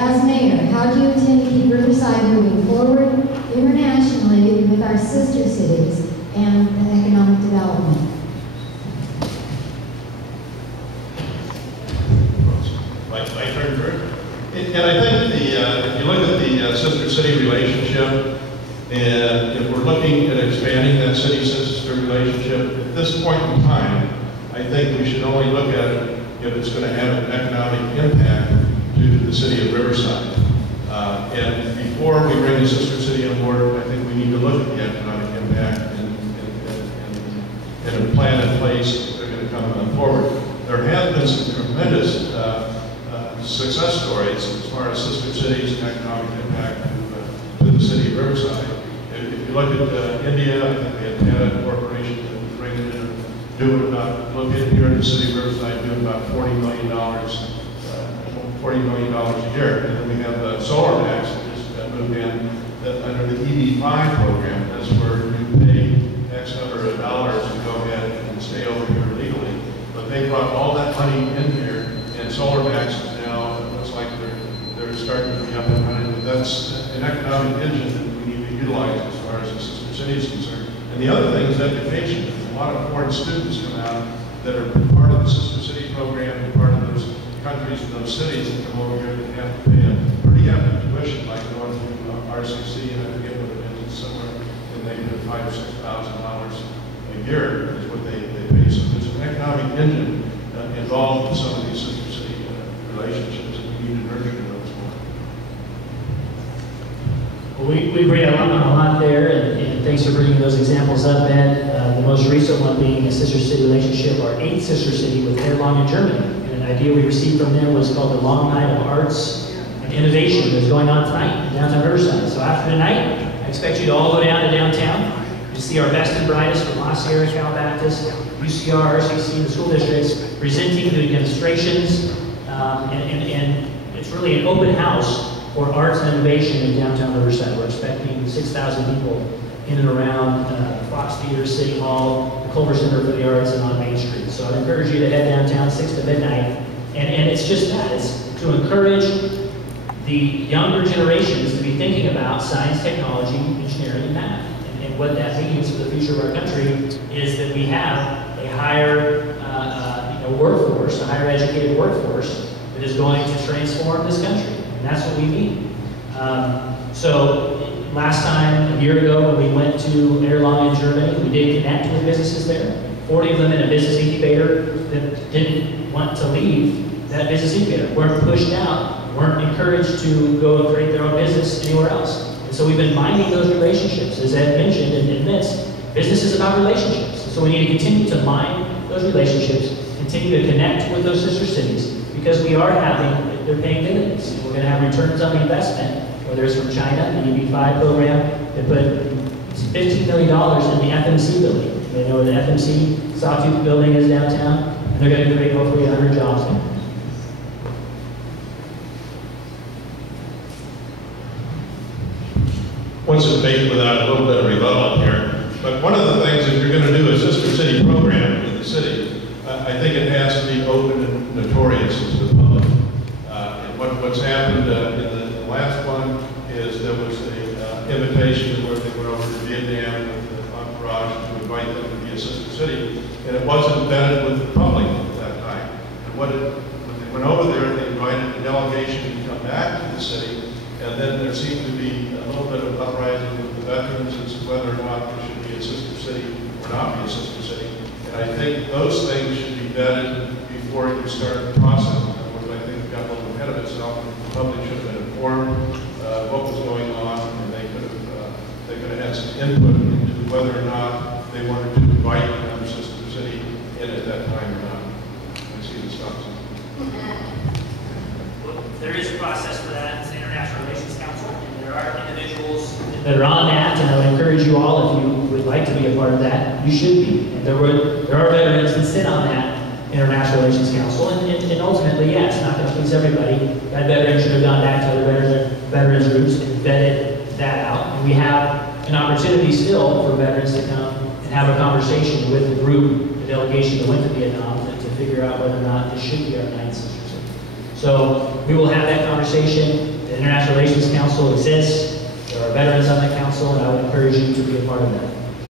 As mayor, how do you intend to keep Riverside moving forward internationally with our sister cities and economic development? My turn first. And I think if you look at the sister city relationship, and if we're looking at expanding that city-sister relationship, at this point in time, I think we should only look at it if it's going to have an economic impact to the city of Riverside. And before we bring the sister city on board, I think we need to look at the economic impact and a plan in place if they're going to come forward. There have been some tremendous success stories as far as sister cities and economic impact to the city of Riverside. If you look at India, I think they had Tata Corporation that was bringing in, doing about, located here in the city of Riverside, doing about $40 million a year. And then we have Solar Max that just moved in under the EB5 program. That's where you pay X number of dollars to go ahead and stay over here legally. But they brought all that money in here, and Solar Max is now, it looks like they're starting to be up and running. But that's an economic engine that we need to utilize as far as the sister city is concerned. And the other thing is education. A lot of foreign students come out that are part of the sister city program and part of those countries and those cities that come over here and have to pay a pretty hefty tuition, like going to RCC, and I forget what it is, somewhere in the neighborhood of $5,000 or $6,000 a year is what they pay. So there's an economic engine involved in some of these sister city relationships, and we need to nurture those more. Well, we agree a lot there, and thanks for bringing those examples up, Ed. The most recent one being a sister city relationship, our 8th sister city with Erlangen in Germany. An idea we received from them was called the Long Night of Arts and Innovation that's going on tonight in downtown Riverside. So after tonight, I expect you to all go down to downtown to see our best and brightest from La Sierra, Cal Baptist, UCR, RCC, and the school districts presenting the demonstrations. And it's really an open house for arts and innovation in downtown Riverside. We're expecting 6,000 people in and around Fox Theater, City Hall, the Culver Center for the Arts, and on Main Street. So I'd encourage you to head downtown 6 to midnight. And it's just that. It's to encourage the younger generations to be thinking about science, technology, engineering, and math. And what that means for the future of our country is that we have a higher workforce, a higher educated workforce that is going to transform this country. And that's what we need. So last time, a year ago, when we went to Erlangen, Germany, we did connect with businesses there. 40 of them in a business incubator that didn't want to leave that business incubator, weren't pushed out, weren't encouraged to go and create their own business anywhere else. And so we've been mining those relationships. As Ed mentioned and admits, business is about relationships. So we need to continue to mine those relationships, continue to connect with those sister cities, because we are they're paying dividends. We're going to have returns on the investment, whether it's from China, the EB5 program, they put $15 million in the FMC building. They know where the FMC Sawtooth building is downtown, and they're going to create hopefully 100 jobs there. Once it's baked without a little bit of rebuttal here, but one of the things, if you're going to do a sister city program in the city, I think it has to be open and notorious to the public. And what's happened in the last one is there was an invitation where they went over to Vietnam with the entourage to invite them to be a sister city, and it wasn't vetted with the public at that time. And when they went over there, they invited the delegation to come back to the city, and then there seemed to be a little bit of uprising with the veterans as to whether or not they should be a sister city or not be a sister city. And I think those things should be vetted before you start the process. In other words, I think it got a little ahead of itself. The public should have been informed what was going on, and they could have had some input into whether or not they wanted to invite another sister city in at that time or not. I see the stop sign. Well, there is a process for that. It's the International Relations Council, and there are individuals that are on that, and I would encourage you all, if you would like to be a part of that, you should be. And there are veterans that sit on that International Relations Council, and ultimately, yeah, it's not going to please everybody. That veteran should have gone back to other veterans groups and vetted that out. And we have an opportunity still for veterans to come and have a conversation with the group, the delegation that went to Vietnam, to figure out whether or not this should be our 9th sister city. So we will have that conversation. The International Relations Council exists. There are veterans on that council, and I would encourage you to be a part of that.